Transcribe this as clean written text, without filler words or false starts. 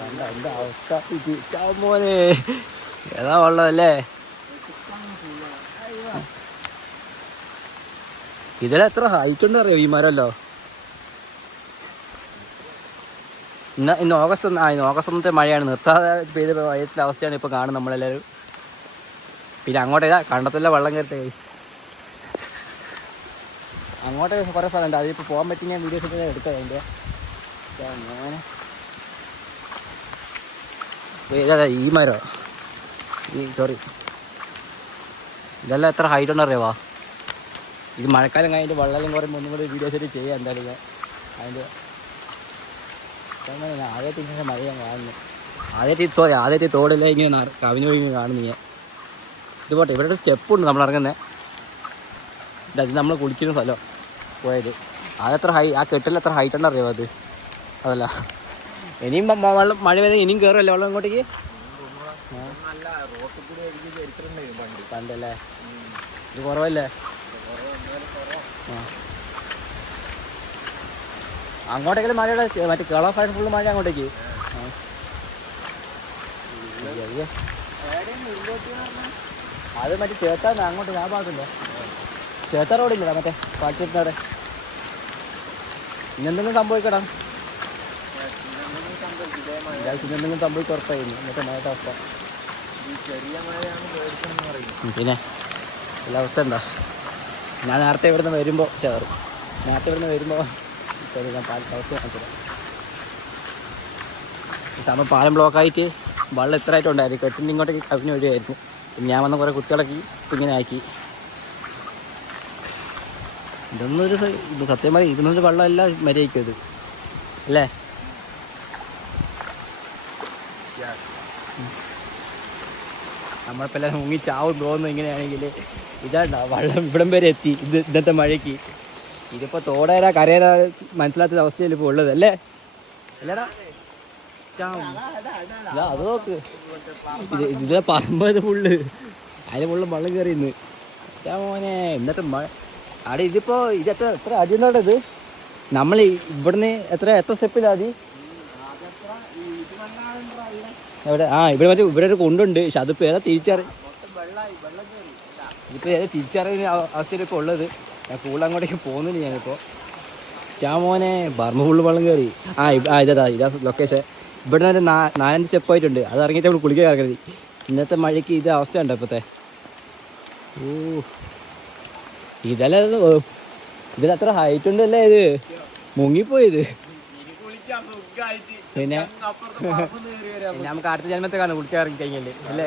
കണ്ട എൻ്റെ അവസ്ഥ മോനെ ഏതാ വെള്ളമല്ലേ. ഇതിലെത്ര ഹൈറ്റ് ഉണ്ട് അറിയോ ഈ മരമല്ലോ. ഇന്ന് ഓഗസ്റ്റ് ഒന്നത്തെ മഴയാണ്, നിർത്താതെ പെയ്ത വയറ്റിലെ അവസ്ഥയാണ് ഇപ്പോൾ കാണുന്നത് നമ്മളെല്ലാവരും. പിന്നെ അങ്ങോട്ടേക്കാ കണ്ടത്തില്ല വെള്ളം കയറിട്ടേ. അങ്ങോട്ടേക്ക് കുറേ സ്ഥലമുണ്ട്, അതിപ്പോൾ പോകാൻ പറ്റി ഞാൻ വീഡിയോസ് ഒക്കെ എടുക്കാം അതിൻ്റെ. അങ്ങനെ ഈ മരോ സോറി ഇതെല്ലാം എത്ര ഹൈറ്റ് ഉണ്ടോ അറിയാവാ. ഇത് മഴക്കാലം കഴിഞ്ഞിട്ട് വെള്ളം കുറയുമ്പോൾ ഒന്നും കൂടി വീഡിയോസ് ആയിട്ട് ചെയ്യാം എന്തായാലും. അതിൻ്റെ അങ്ങനെ ആദ്യമായിട്ട് ഇങ്ങനെ മഴ ഞാൻ കാണുന്നു. ആദ്യമായിട്ട് തോടെല്ലാം ഇങ്ങനെ കവിഞ്ഞു ഇങ്ങനെ കാണുന്നു ഞാൻ. ഇത് പോട്ടെ, ഇവിടെ ഒരു സ്റ്റെപ്പുണ്ട് നമ്മൾ ഇറങ്ങുന്നത്. ഇത് നമ്മൾ കുളിക്കുന്ന സ്ഥലം പോയത്. അതെത്ര ആ കെട്ടിൽ എത്ര ഹൈറ്റ് ഉണ്ടോ അറിയാമോ അത്. അതല്ല ഇനിയും വെള്ളം മഴ പെയ്താൽ ഇനിയും കയറുമല്ലേ വെള്ളം ഇങ്ങോട്ടേക്ക്. പണ്ടല്ലേ ഇത് കുറവല്ലേ. അങ്ങോട്ടേക്കല്ലേ മഴയുടെ മറ്റേ കേരള ഫയർ ഫുള്ള് മഴ അങ്ങോട്ടേക്ക്. അത് മറ്റേ ചേത്താന്ന് അങ്ങോട്ട് ഞാൻ ഭാഗത്തില്ല. ചേത്ത റോഡില്ല മറ്റേ പാട്ടിരുന്നവിടെ. ഇന്നെന്തെങ്കിലും സംഭവിക്കടാ, ഇന്നെന്തെങ്കിലും സംഭവിച്ച് ഉറപ്പായിരുന്നു ഇന്നത്തെ മഴയുടെ അവസ്ഥ. പിന്നെ എല്ലാ അവസ്ഥ എന്താ. ഞാൻ നേരത്തെ ഇവിടുന്ന് വരുമ്പോൾ അവസ്ഥ കാണിച്ചത്. സമയം പാലം ബ്ലോക്കായിട്ട് വെള്ളം ഇത്രയായിട്ടുണ്ടായിരുന്നു. കെട്ടിൻ്റെ ഇങ്ങോട്ടേക്ക് കവിഞ്ഞ് വരികയായിരുന്നു. പിന്നെ ഞാൻ വന്ന കുറേ കുത്തികളക്കി ഇങ്ങനെ ആക്കി. ഇത് സത്യമായി ഇതിനൊരു വെള്ളം എല്ലാം മര്യാദയ്ക്കും ഇത് അല്ലേ. നമ്മളിപ്പോൾ എല്ലാം മുങ്ങി ചാവും തോന്നുന്നു ഇങ്ങനെയാണെങ്കിൽ. ഇതാണ്ടാ വെള്ളം ഇവിടം വരെ എത്തി ഇന്നത്തെ മഴയ്ക്ക്. ഇതിപ്പോൾ തോടേരാ കരയേരാ മനസ്സിലാത്ത അവസ്ഥയിൽ ഇപ്പോൾ ഉള്ളത് അല്ലേ. അല്ലേടാ അത് നോക്ക്, ഇതിലെ പറമ്പത് ഫുള്ള് അതിന് ഫുള്ള് വെള്ളം കയറി ഇന്ന്. മോനെ ഇന്നത്തെ മഴ അവിടെ. ഇതിപ്പോൾ ഇത് എത്ര അടിയുണ്ടോ ഇത്. നമ്മൾ ഇവിടുന്ന് എത്ര സ്റ്റെപ്പിലാതി എവിടെ. ഇവിടെ ഒരു കുണ്ടുണ്ട്, പക്ഷെ അതിപ്പോൾ ഏതാ തിരിച്ചറിയുന്ന അവസ്ഥയിൽ ഇപ്പോൾ ഉള്ളത്. ഞാൻ കൂടുതൽ അങ്ങോട്ടേക്ക് പോകുന്നില്ല ഞാനിപ്പോൾ. മോനെ ബർമ്മ ഫുള്ള് വെള്ളം കയറി. ഇതാ ലൊക്കേഷൻ. ഇവിടെ ഒരു 4 സ്റ്റെപ്പായിട്ടുണ്ട്. അത് ഇറങ്ങിയിട്ട് നമ്മൾ കുളിക്കാൻ ഇറങ്ങരുത്. ഇന്നത്തെ മഴയ്ക്ക് ഇത് അവസ്ഥയുണ്ടോ ഇപ്പോഴത്തെ. ഇതിലത്ര ഹൈറ്റ് ഉണ്ടല്ലേ. ഇത് മുങ്ങിപ്പോയത്. പിന്നെ നമുക്ക് അടുത്ത ജന്മത്തെ കാണും കുളിക്കാൻ ഇറങ്ങി കഴിഞ്ഞല്ലേ അല്ലേ.